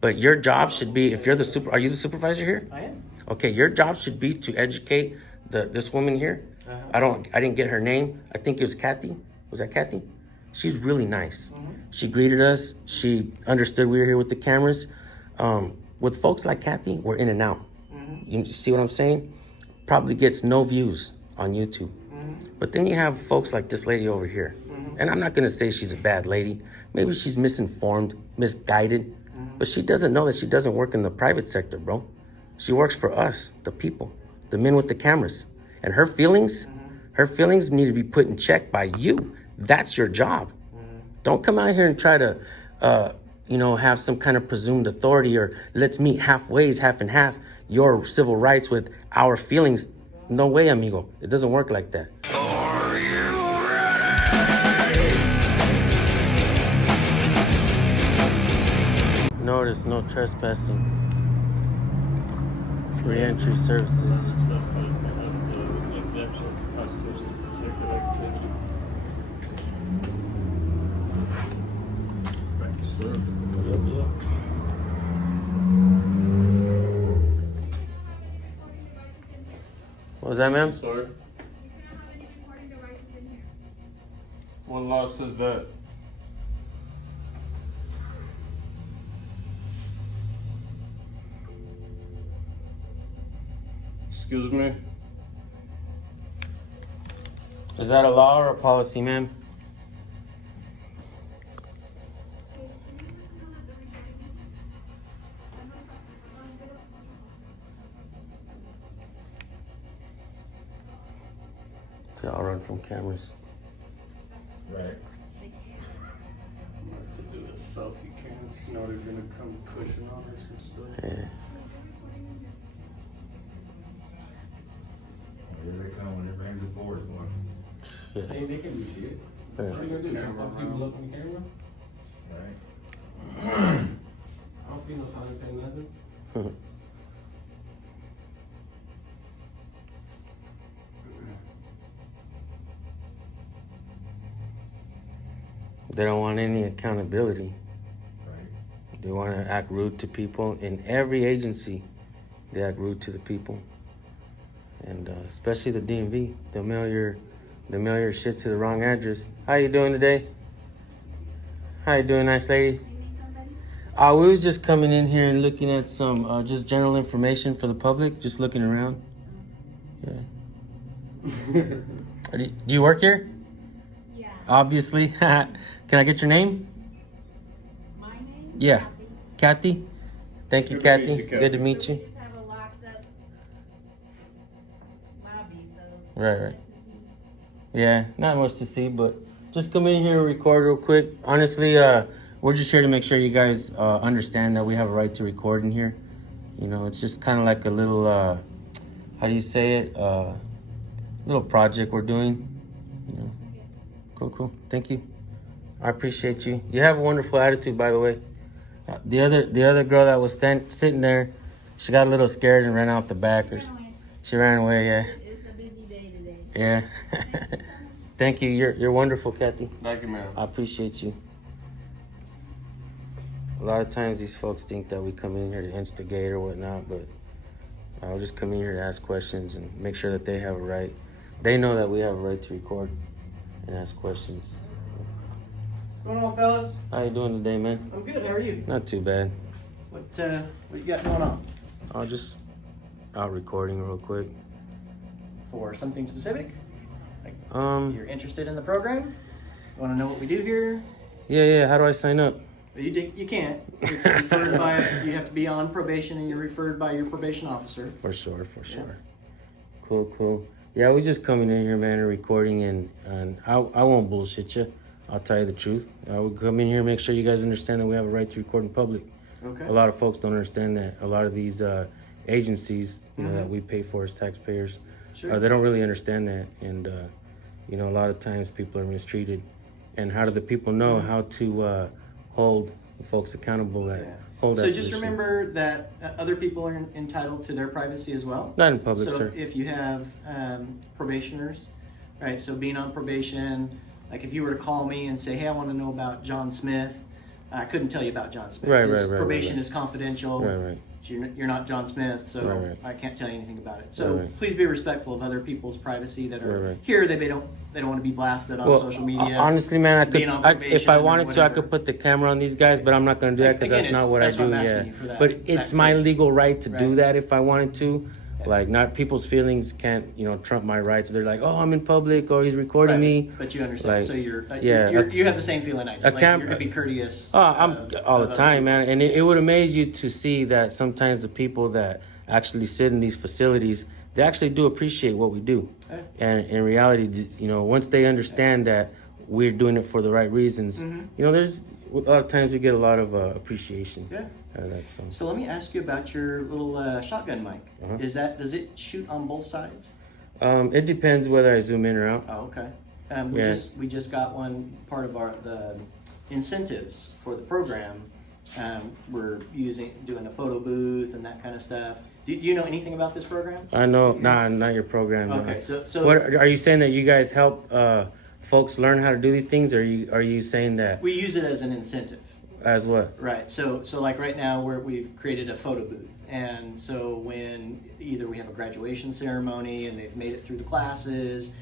But your job should be, if you're the super, are you the supervisor here? I am. Okay, your job should be to educate this woman here. I didn't get her name. I think it was Kathy. Was that Kathy? She's really nice. She greeted us. She understood we were here with the cameras. With folks like Kathy, we're in and out. You see what I'm saying? Probably gets no views on YouTube. But then you have folks like this lady over here. And I'm not gonna say she's a bad lady. Maybe she's misinformed, misguided. But she doesn't know that she doesn't work in the private sector, bro. She works for us, the people, the men with the cameras. And her feelings need to be put in check by you. That's your job. Don't come out here and try to, have some kind of presumed authority or let's meet halfway, half and half, your civil rights with our feelings. No way, amigo. It doesn't work like that. Are you ready? Notice no trespassing. Re-entry services. Exemption for constitutionally protected activity. Thank you, sir. Yep. What was that, ma'am? Sorry. What law says that? Excuse me? Is that a law or a policy, ma'am? Okay, I'll run from cameras. Right. I'm gonna have to do the selfie cams. Now they're gonna come pushing on us and stuff. Yeah. Here they come when it brings it forward, boy. Shit. Hey, they can do shit. Yeah. What are you gonna do? Fuck people up on the camera? Right? I don't see no sign saying nothing. They don't want any accountability. Right. They want to act rude to people. In every agency, they act rude to the people. And especially the DMV. They'll mail your shit to the wrong address. How you doing today? How you doing, nice lady? We was just coming in here and looking at some just general information for the public, just looking around. Yeah. Do you work here? Yeah. Obviously. Can I get your name? My name? Yeah. Kathy? Thank you, Good to meet Kathy. you, Kathy. Good to meet So we you. just have a locked up lobby, so. Right. Yeah, not much to see, but just come in here and record real quick. Honestly, we're just here to make sure you guys understand that we have a right to record in here. You know, it's just kind of like a little, how do you say it? Little project we're doing. You know. Cool. Thank you. I appreciate you. You have a wonderful attitude, by the way. The other girl that was sitting there, she got a little scared and ran out the back. She ran away, yeah. It's a busy day today. Yeah. Thank you. You're wonderful, Kathy. Thank you, ma'am. I appreciate you. A lot of times these folks think that we come in here to instigate or whatnot, but I'll just come in here to ask questions and make sure that they have a right. They know that we have a right to record and ask questions. What's going on, fellas? How you doing today, man? I'm good. How are you? Not too bad. What you got going on? I'll just out recording real quick. For something specific? Like Um, you're interested in the program? You want to know what we do here? yeah. How do I sign up? Well, you can't. It's referred by. You have to be on probation, and you're referred by your probation officer. For sure. Cool. Yeah, we just coming in here, man, and recording, and I won't bullshit you. I'll tell you the truth. I will come in here and make sure you guys understand that we have a right to record in public. Okay. A lot of folks don't understand that. A lot of these agencies, that we pay for as taxpayers, Sure. they don't really understand that. And, a lot of times people are mistreated. And how do the people know how to hold the folks accountable that hold that So just position? remember that other people are entitled to their privacy as well. Not in public, So sir. if you have probationers, right? So being on probation, like if you were to call me and say, "Hey, I want to know about John Smith," I couldn't tell you about John Smith. Right, His right, right, probation right. is confidential. Right. You're not John Smith, so Right. I can't tell you anything about it. So Right. please be respectful of other people's privacy that are Right. here. They don't want to be blasted on Well, social media. honestly, man, I could, being on if I probation or wanted to, I whatever. could put the camera on these guys, but I'm not going to do that because Again, that's not what I that's why do. I'm asking Yeah, you for that- but it's that my grace. legal right to do Right. that if I wanted to. Like, not people's feelings can't, trump my rights. They're like, oh, I'm in public, or he's recording Right, me. but you understand. Like, so yeah, you have the same feeling I do. a Like, cam- you're gonna be courteous. Oh, I'm all the of time, other man. And it would amaze you to see that sometimes the people that actually sit in these facilities, they actually do appreciate what we do. Okay. And in reality, once they understand that we're doing it for the right reasons, there's a lot of times we get a lot of appreciation. Yeah. That's so. So let me ask you about your little shotgun mic. Uh-huh. Does it shoot on both sides? It depends whether I zoom in or out. Oh, okay. Yeah. We just got one part of the incentives for the program. We're doing a photo booth and that kind of stuff. Do you know anything about this program? I know, not your program. no. Okay, so What are you saying, that you guys help folks learn how to do these things, or are you saying that we use it as an incentive. as what? Right. So like right now we've created a photo booth, and so when either we have a graduation ceremony and they've made it through the classes,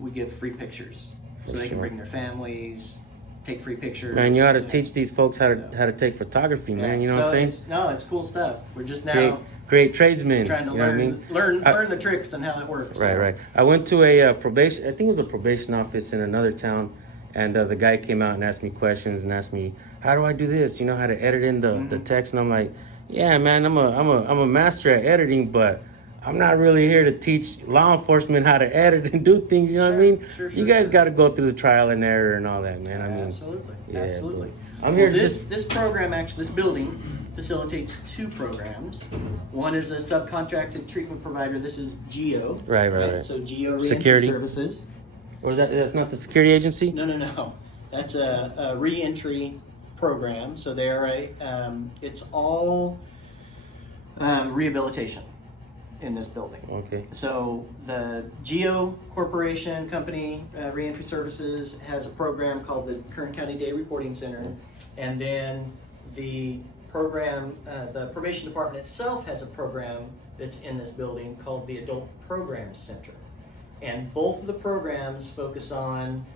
we give free pictures so they can bring their families, take free pictures. Man, you ought to know. teach these folks how to take photography, man. You know what I'm saying? It's cool stuff. We're just now Great tradesmen. trying to you know what I mean? learn the tricks and how it works. Right. I went to a probation. I think it was a probation office in another town, and the guy came out and asked me questions and asked me, "How do I do this? You know how to edit in the text?" And I'm like, "Yeah, man, I'm a master at editing, but I'm not really here to teach law enforcement how to edit and do things." You know what I mean? Sure, you guys got to go through the trial and error and all that, man. I mean, Absolutely. yeah, Absolutely. I'm here to This program, actually, this building facilitates two programs. One is a subcontracted treatment provider. This is GEO. Right. So GEO Reentry Security. Services. Or that's not the security agency? No. That's a reentry program. So they're it's all rehabilitation in this building. Okay. So the Geo Corporation Company, Reentry Services, has a program called the Kern County Day Reporting Center, and then the program, the probation department itself has a program that's in this building called the Adult Programs Center, and both of the programs focus on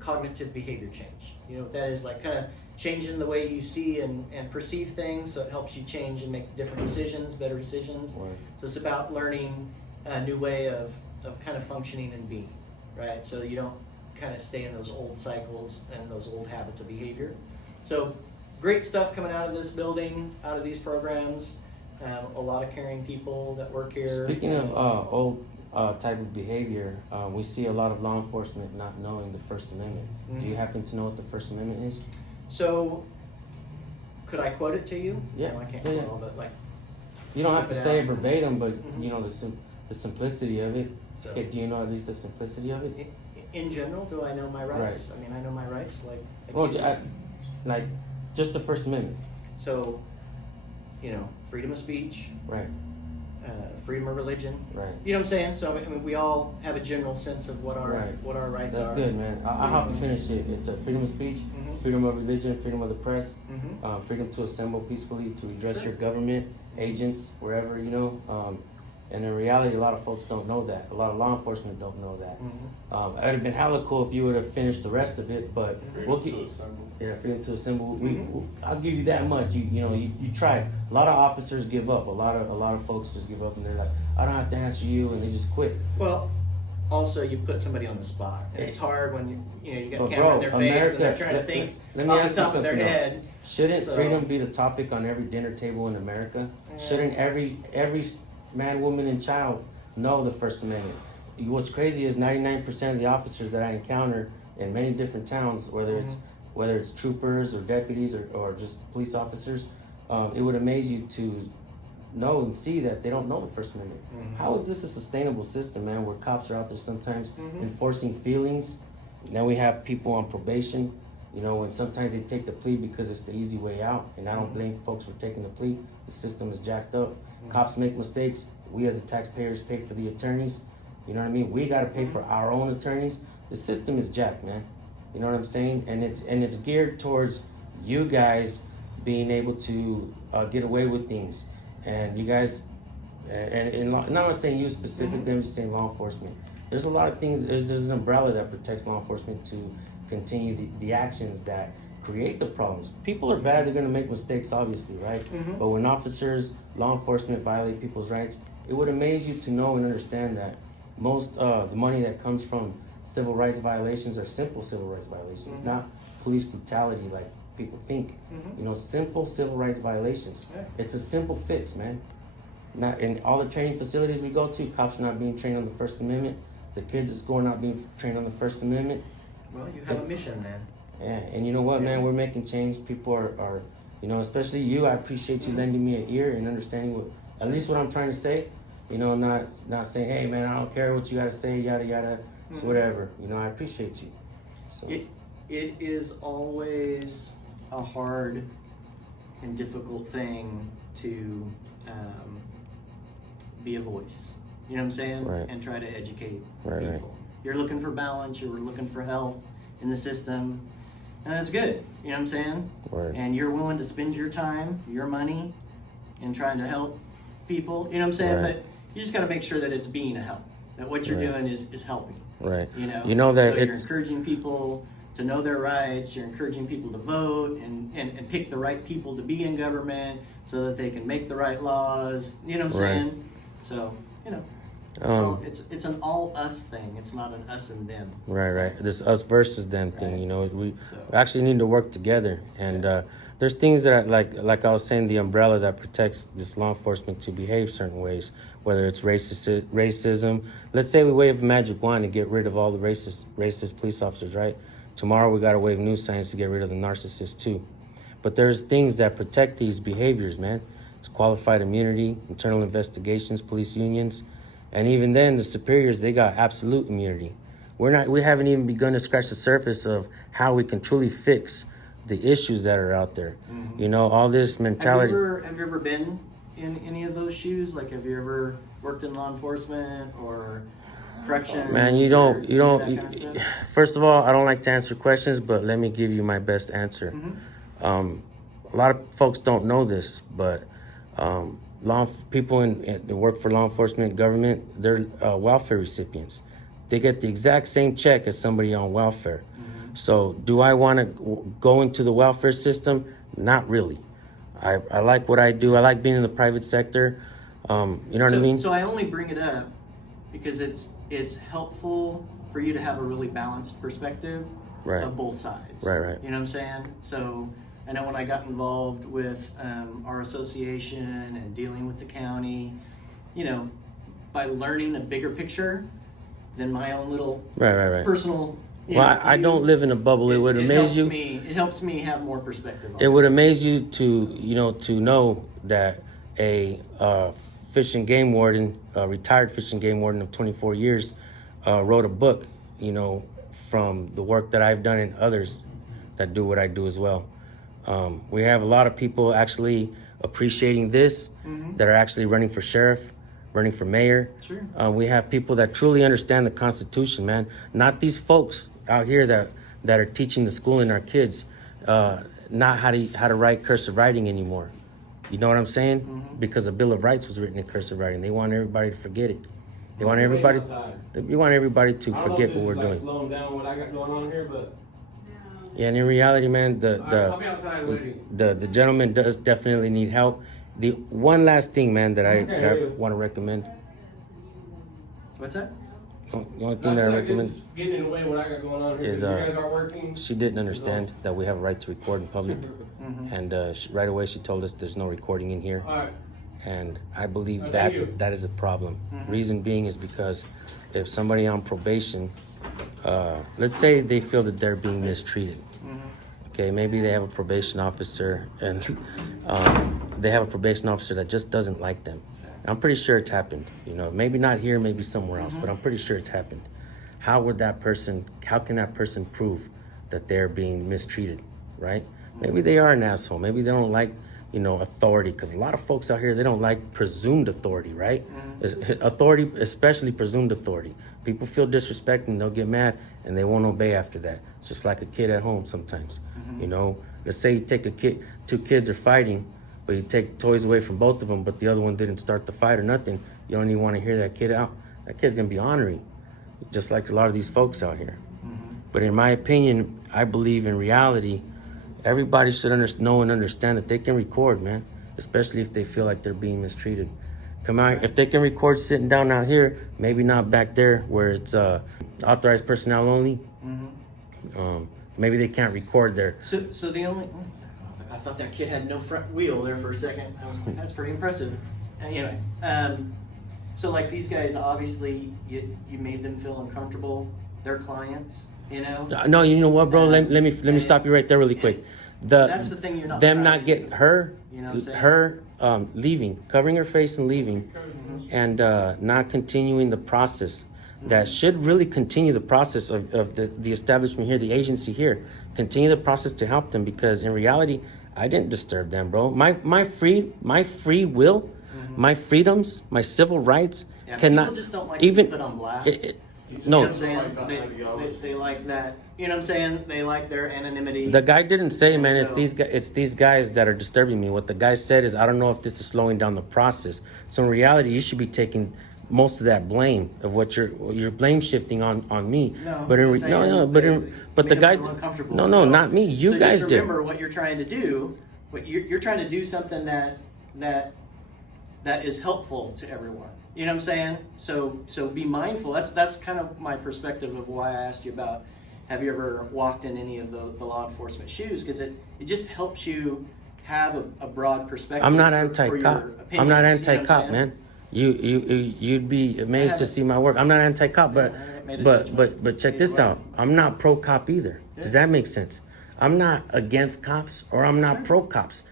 cognitive behavior change. You know what that is, like kind of changing the way you see and perceive things, so it helps you change and make different decisions, better decisions. Right. So it's about learning a new way of kind of functioning and being, right? So you don't kind of stay in those old cycles and those old habits of behavior. So great stuff coming out of this building, out of these programs. A lot of caring people that work here. Speaking of old type of behavior, we see a lot of law enforcement not knowing the First Amendment. Do you happen to know what the First Amendment is? So, could I quote it to you? Yeah. No, I can't Yeah, yeah. quote all, but like, You don't have to say it out. verbatim, but Mhm. you know the simplicity of it. So- Okay, do you know at least the simplicity of it? in general, do I know my rights? I mean, I know my rights. Like Well, you. like just the First Amendment, So, freedom of speech, right? freedom of religion. Right. You know what I'm saying? So I mean, we all have a general sense of what our Right. rights That's are. good, man. I'll have to finish it. It's a freedom of speech, Mhm. freedom of religion, freedom of the press, Mhm. freedom to assemble peacefully, to address Sure. your government agents wherever and in reality, a lot of folks don't know that. A lot of law enforcement don't know that. Mhm. It would have been hella cool if you would have finished the rest of it, but we'll Freedom keep. to assemble. Yeah, freedom to assemble. Mhm. I'll give you that much. You try. A lot of officers give up. A lot of folks just give up, and they're like, I don't have to answer you, and they just quit. Well, also you put somebody on the spot, and it's hard when you got But camera in their bro, face and they're America- trying to think let me off ask the you top of their something, though. head. Shouldn't So- freedom be the topic on every dinner table in America? Yeah. Shouldn't every man, woman, and child know the First Amendment? What's crazy is 99% of the officers that I encounter in many different towns, whether it's troopers or deputies or just police officers, it would amaze you to know and see that they don't know the First Amendment. How is this a sustainable system, man, where cops are out there sometimes enforcing feelings? Then we have people on probation, and sometimes they take the plea because it's the easy way out, and I don't blame folks for taking the plea. The system is jacked up. Cops make mistakes. We as the taxpayers pay for the attorneys. You know what I mean? We got to pay for our own attorneys. The system is jacked, man. You know what I'm saying? And it's geared towards you guys being able to get away with things, and you guys, and I'm not saying you specifically, I'm just saying law enforcement. There's a lot of things, there's an umbrella that protects law enforcement to continue the actions that create the problems. People are bad, they're gonna make mistakes, obviously, right? But when officers, law enforcement violate people's rights, it would amaze you to know and understand that most the money that comes from civil rights violations are simple civil rights violations, not police brutality like people think. You know, simple civil rights violations. It's a simple fix, man. Not in all the training facilities we go to, cops are not being trained on the First Amendment. The kids at school are not being trained on the First Amendment. Well, you have a mission, man. Yeah, and you know what, man, we're making change. People are, you know, especially you. I appreciate you lending me an ear and understanding what, at least what I'm trying to say. You know, not saying, hey, man, I don't care what you gotta say, yada yada, so whatever. You know, I appreciate you. So. It is always a hard and difficult thing to be a voice. You know what I'm saying? Right. And try to educate Right, people. right. You're looking for balance. You're looking for health in the system, and that's good. You know what I'm saying? Right. And you're willing to spend your time, your money, in trying to help people. You know what I'm saying? Right. But you just got to make sure that it's being a help. That what you're Right. doing is helping. Right. You know that so you're it's encouraging people to know their rights. You're encouraging people to vote and pick the right people to be in government so that they can make the right laws. You know what I'm Right. saying? So you know, it's an all us thing. It's not an us and them. Right. This us versus them thing, Right. you know. We So- actually need to work together, and there's things that like I was saying, the umbrella that protects this law enforcement to behave certain ways, whether it's racism. Let's say we wave a magic wand to get rid of all the racist police officers, right? Tomorrow we got to wave new signs to get rid of the narcissists too. But there's things that protect these behaviors, man. It's qualified immunity, internal investigations, police unions. And even then, the superiors, they got absolute immunity. We haven't even begun to scratch the surface of how we can truly fix the issues that are out there. You know, all this mentality. Have you ever been in any of those shoes? Like, have you ever worked in law enforcement or corrections? Man, you or don't. any of that kind of stuff? First of all, I don't like to answer questions, but let me give you my best answer. A lot of folks don't know this, but people that work for law enforcement, government, they're welfare recipients. They get the exact same check as somebody on welfare. So do I want to go into the welfare system? Not really. I like what I do. I like being in the private sector. You know what I mean? So I only bring it up because it's helpful for you to have a really balanced perspective Right. of both sides. Right. You know what I'm saying? So I know when I got involved with our association and dealing with the county, you know, by learning a bigger picture than my own little Right. personal. Well, I don't live in a bubble. It would amaze you. It helps me have more perspective on It would amaze you to know that a fish and game warden, a retired fish and game warden of 24 years, wrote a book, you know, from the work that I've done and others that do what I do as well. We have a lot of people actually appreciating this, that are actually running for sheriff, running for mayor. Sure. We have people that truly understand the Constitution, man. Not these folks out here that are teaching the school and our kids not how to write cursive writing anymore. You know what I'm saying? Because the Bill of Rights was written in cursive writing. They want everybody to forget it. They want everybody. We want everybody to forget what we're doing. Slowing down what I got going on here, but Yeah, and in reality, man, I'll be outside waiting. the gentleman does definitely need help. The one last thing, man, that I Okay. want to recommend. What's that? The only thing that I recommend. Just getting in the way of what I got going on here. Is, you guys are working. She didn't understand that we have a right to record in public, and right away she told us there's no recording in here. All right. And I believe Thank that you. that is a problem. Reason being is because if somebody on probation, let's say they feel that they're being mistreated. Okay, maybe they have a probation officer and they have a probation officer that just doesn't like them. I'm pretty sure it's happened. You know, maybe not here, maybe somewhere else, but I'm pretty sure it's happened. How can that person prove that they're being mistreated, right? Maybe they are an asshole. Maybe they don't like, authority, because a lot of folks out here, they don't like presumed authority, right? Authority, especially presumed authority. People feel disrespected and they'll get mad and they won't obey after that. It's just like a kid at home sometimes, Let's say you take a kid, two kids are fighting, but you take toys away from both of them, but the other one didn't start the fight or nothing. You don't even want to hear that kid out. That kid's gonna be ornery, just like a lot of these folks out here. But in my opinion, I believe in reality, everybody should know and understand that they can record, man, especially if they feel like they're being mistreated. Come out, if they can record sitting down out here, maybe not back there where it's authorized personnel only. Maybe they can't record there. So the only, I thought that kid had no front wheel there for a second. That's pretty impressive. Anyway, so like these guys, obviously you made them feel uncomfortable. They're clients, you know. No, you know what, bro? Let me stop you right there really quick. That's the thing you're not. Them trying not to getting do. her, You know what I'm saying? her leaving, covering her face and leaving, and not continuing the process that should really continue the process of the establishment here, the agency here, continue the process to help them, because in reality, I didn't disturb them, bro. My free will, my freedoms, my civil rights Yeah, cannot people just don't like even to be put on blast. no. You know what I'm saying? They like that. You know what I'm saying? They like their anonymity. The guy didn't say, man, So- it's these guys that are disturbing me. What the guy said is, I don't know if this is slowing down the process. So in reality, you should be taking most of that blame of what you're blame shifting on me. No, but I'm just saying but made the them guy, feel uncomfortable. no, So- not me. You so guys just did. remember what you're trying to do. What you're trying to do something that is helpful to everyone. You know what I'm saying? So be mindful. That's kind of my perspective of why I asked you about, have you ever walked in any of the law enforcement shoes? Because it just helps you have a broad perspective. I'm not for anti-cop. your I'm not opinions, you know what I'm anti-cop, saying? man. You'd be amazed to see my work. I'm not anti-cop, I made a but judgment. check this out. I'm not pro-cop either. Does that make sense? I'm not against cops, or I'm not pro-cops.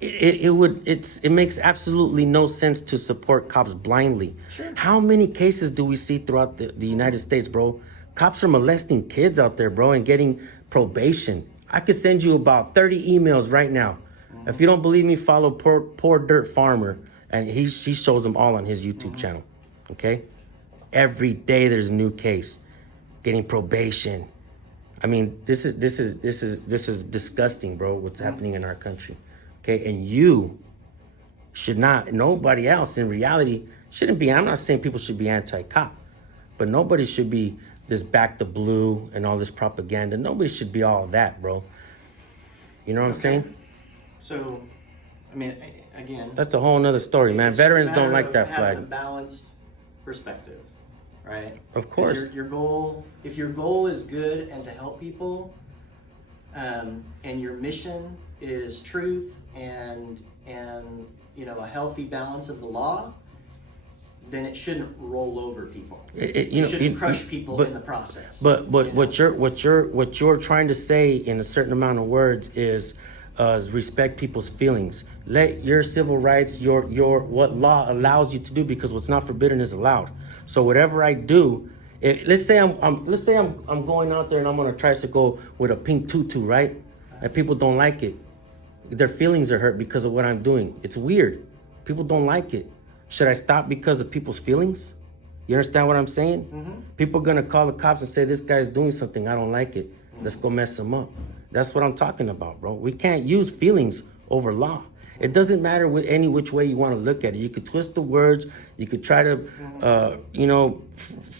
It makes absolutely no sense to support cops blindly. Sure. How many cases do we see throughout the United States, bro? Cops are molesting kids out there, bro, and getting probation. I could send you about 30 emails right now. If you don't believe me, follow Poor Dirt Farmer, and he shows them all on his YouTube channel. Okay, every day there's a new case, getting probation. I mean, this is disgusting, bro. What's happening in our country? Okay, and you should not. Nobody else in reality shouldn't be. I'm not saying people should be anti-cop, but nobody should be this back the blue and all this propaganda. Nobody should be all of that, bro. You know what I'm saying? So, I mean, again, That's a whole nother story, man. it's just a Veterans don't matter like of that having flag. a balanced perspective, right? Of course. 'Cause your goal, if your goal is good and to help people, and your mission is truth and a healthy balance of the law, then it shouldn't roll over people. You shouldn't crush people in the process. But what you're trying to say in a certain amount of words is respect people's feelings. Let your civil rights, your what law allows you to do, because what's not forbidden is allowed. So whatever I do, let's say I'm going out there and I'm on a tricycle with a pink tutu, right? And people don't like it. Their feelings are hurt because of what I'm doing. It's weird. People don't like it. Should I stop because of people's feelings? You understand what I'm saying? Mm-hmm. People are gonna call the cops and say, this guy's doing something, I don't like it. Let's go mess him up. That's what I'm talking about, bro. We can't use feelings over law. It doesn't matter any which way you want to look at it. You could twist the words. You could try to,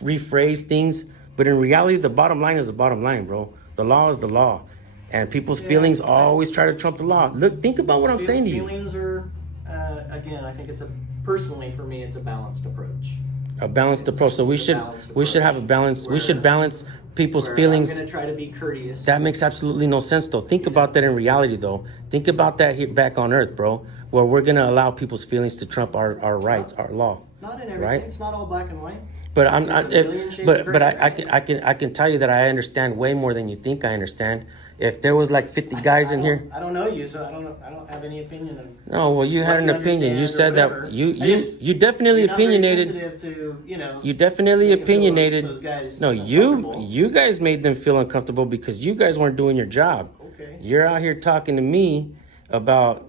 rephrase things. But in reality, the bottom line is the bottom line, bro. The law is the law. And people's feelings always try to trump the law. Look, think about what I'm saying to you. Feelings are, again, I think personally for me, it's a balanced approach. A balanced approach. So we It's a should balanced have a balance. We where- should balance people's Where feelings. I'm going to try to be courteous. That makes absolutely no sense, though. Think about that in reality, though. Think about that here back on Earth, bro, where we're gonna allow people's feelings to trump our rights, our law. Not in everything. Right? It's not all black and white. But There's a million shades of gray. I can tell you that I understand way more than you think I understand. If there was like 50 guys in here. I don't know you, so I don't have any opinion of. No, well, you had what an you opinion. You understand said or that whatever. you definitely You're not very opinionated. sensitive to, You definitely making feel opinionated. those guys No, uncomfortable. you guys made them feel uncomfortable because you guys weren't doing your job. Okay. You're out here talking to me about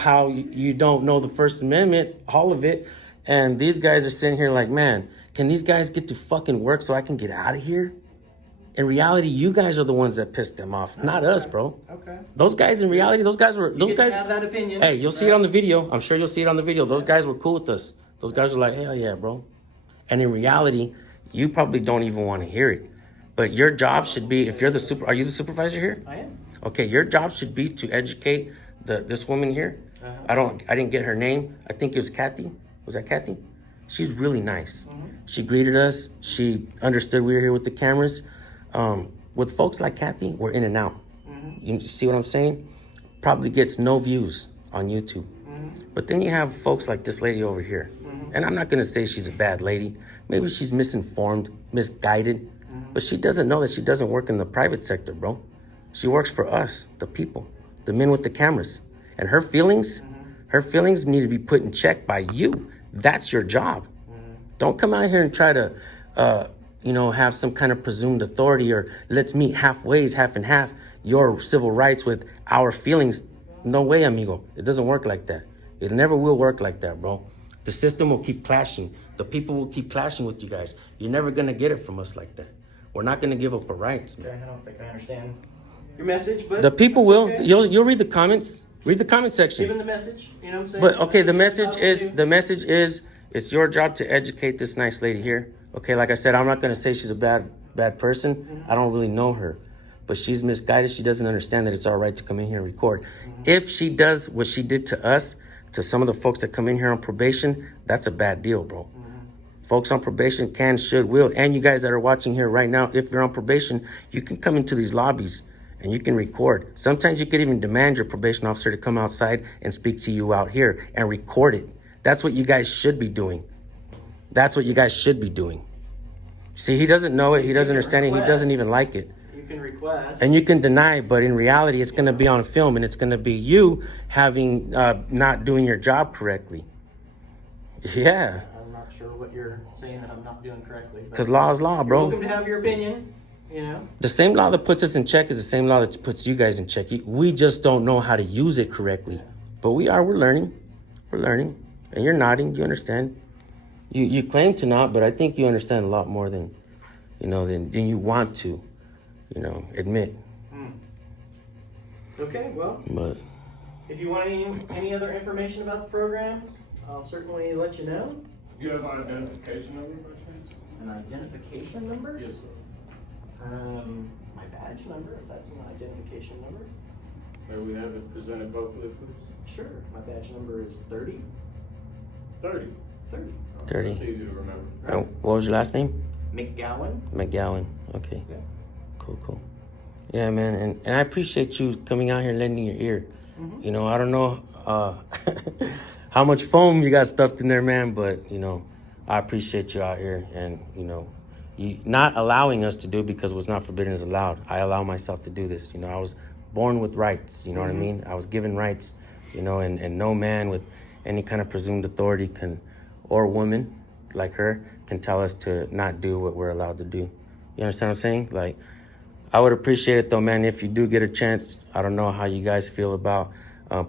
how you don't know the First Amendment, all of it, and these guys are sitting here like, man, can these guys get to fucking work so I can get out of here? In reality, you guys are the ones that pissed them off, not us, bro. Okay. Those guys, in reality, those guys You get to have that opinion. Hey, you'll see it on the video. I'm sure you'll see it on the video. Those guys were cool with us. Those guys were like, hell yeah, bro. And in reality, you probably don't even want to hear it. But your job should be, if you're the are you the supervisor here? I am. Okay, your job should be to educate this woman here. I didn't get her name. I think it was Kathy. Was that Kathy? She's really nice. She greeted us. She understood we were here with the cameras. With folks like Kathy, we're in and out. You see what I'm saying? Probably gets no views on YouTube. But then you have folks like this lady over here. And I'm not gonna say she's a bad lady. Maybe she's misinformed, misguided. But she doesn't know that she doesn't work in the private sector, bro. She works for us, the people, the men with the cameras. And her feelings need to be put in check by you. That's your job. Don't come out here and try to, have some kind of presumed authority or let's meet halfway, half and half, your civil rights with our feelings. No way, amigo. It doesn't work like that. It never will work like that, bro. The system will keep clashing. The people will keep clashing with you guys. You're never going to get it from us like that. We're not going to give up our rights, man. Okay, I don't think I understand your message, but The people will. okay. You'll read the comments. Read the comment section. Give them the message. You know what I'm saying? But okay, the Message message is it's your job to educate this nice lady here. Okay, like I said, I'm not gonna say she's a bad person. I don't really know her, but she's misguided. She doesn't understand that it's all right to come in here and record. If she does what she did to us, to some of the folks that come in here on probation, that's a bad deal, bro. Folks on probation can, should, will, and you guys that are watching here right now, if you're on probation, you can come into these lobbies and you can record. Sometimes you could even demand your probation officer to come outside and speak to you out here and record it. That's what you guys should be doing. That's what you guys should be doing. See, he doesn't know it. He doesn't understand it. He doesn't even like it. You can request. And you can deny, but in reality, it's going to be on film and it's going to be you having, not doing your job correctly. Yeah. I'm not sure what you're saying that I'm not doing correctly. Because law is law, You're bro. welcome to have your opinion, you know. The same law that puts us in check is the same law that puts you guys in check. We just don't know how to use it correctly. But we're learning. We're learning. And you're nodding, you understand. You claim to not, but I think you understand a lot more than you want to, admit. Okay, well, But if you want any other information about the program, I'll certainly let you know. You have an identification number by chance? An identification number? Yes, sir. My badge number, if that's an identification number. May we have it presented vocally, please? Sure, my badge number is 30. 30. 30. 30. That's easy to remember. What was your last name? McGowan. McGowan. Okay. Yeah. Cool. Yeah, man. And I appreciate you coming out here and lending your ear. I don't know how much foam you got stuffed in there, man, but, I appreciate you out here and, you not allowing us to do it because what's not forbidden is allowed. I allow myself to do this. I was born with rights, you know what I mean? I was given rights, and no man with any kind of presumed authority or woman like her can tell us to not do what we're allowed to do. You understand what I'm saying? Like, I would appreciate it though, man, if you do get a chance. I don't know how you guys feel about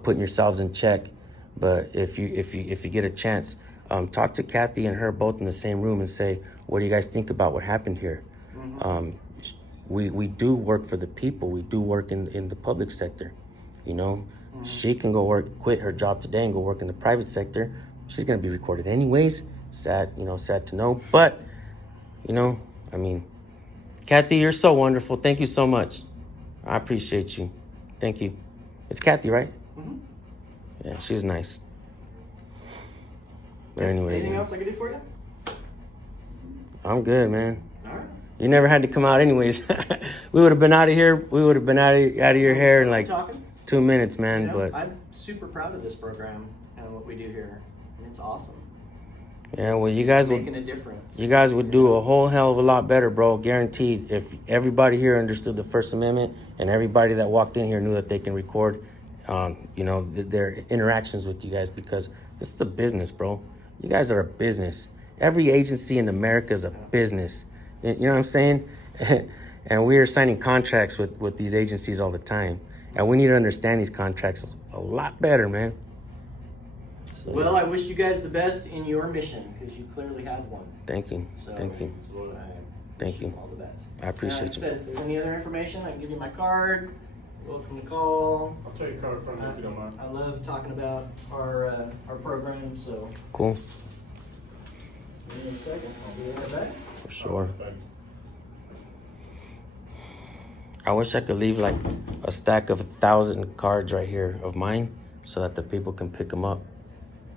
putting yourselves in check, but if you get a chance, talk to Kathy and her both in the same room and say, what do you guys think about what happened here? We do work for the people. We do work in the public sector, She can quit her job today and go work in the private sector. She's gonna be recorded anyways. Sad to know. But, Kathy, you're so wonderful. Thank you so much. I appreciate you. Thank you. It's Kathy, right? Yeah, she's nice. But anyways, Anything man, else I can do for you? I'm good, man. All right. You never had to come out anyways. We would have been out of here. We would have been out of your hair in like Talking? 2 minutes, man. But I'm super proud of this program and what we do here. It's awesome. yeah, well, you guys It's would making a difference. You guys would do a whole hell of a lot better, bro. Guaranteed. If everybody here understood the First Amendment and everybody that walked in here knew that they can record, their interactions with you guys, because this is a business, bro. You guys are a business. Every agency in America is a business. You know what I'm saying? And we are signing contracts with these agencies all the time. And we need to understand these contracts a lot better, man. So, Well, I wish you guys the best in your mission because you clearly have one. thank you. So, Thank you. well, Thank you. All the best. I appreciate Like I you. said, if there's any other information, I can give you my card. Welcome to call. I'll take a card from you if you don't mind. I love talking about our program, so Cool. in a second, I'll be right back. For sure. Thank you. I wish I could leave like a stack of 1,000 cards right here of mine so that the people can pick them up.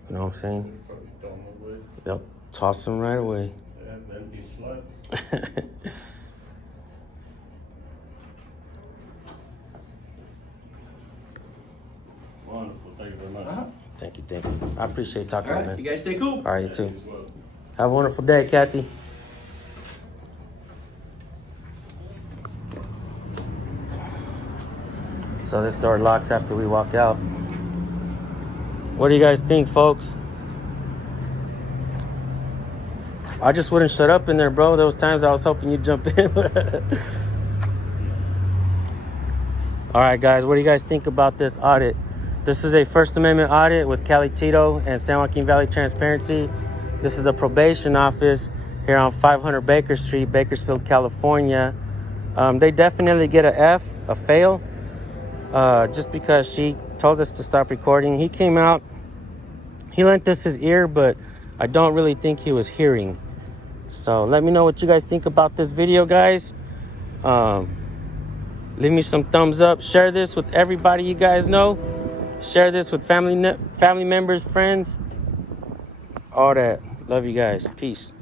You know what I'm saying? Probably throw 'em away. They'll toss them right away. They have empty slots. Wonderful. Thank you very much. Uh-huh. Thank you, thank you. I appreciate talking, All right, man. you guys stay cool. All right, you too. You as well. Have a wonderful day, Kathy. So this door locks after we walk out. What do you guys think, folks? I just wouldn't shut up in there, bro. There was times I was hoping you'd jump in. All right, guys, what do you guys think about this audit? This is a First Amendment audit with Cali Tito and San Joaquin Valley Transparency. This is the probation office here on 500 Baker Street, Bakersfield, California. They definitely get a F, a fail, just because she told us to stop recording. He came out, he lent us his ear, but I don't really think he was hearing. So let me know what you guys think about this video, guys. Leave me some thumbs up. Share this with everybody you guys know. Share this with family members, friends, all that. Love you guys. Peace.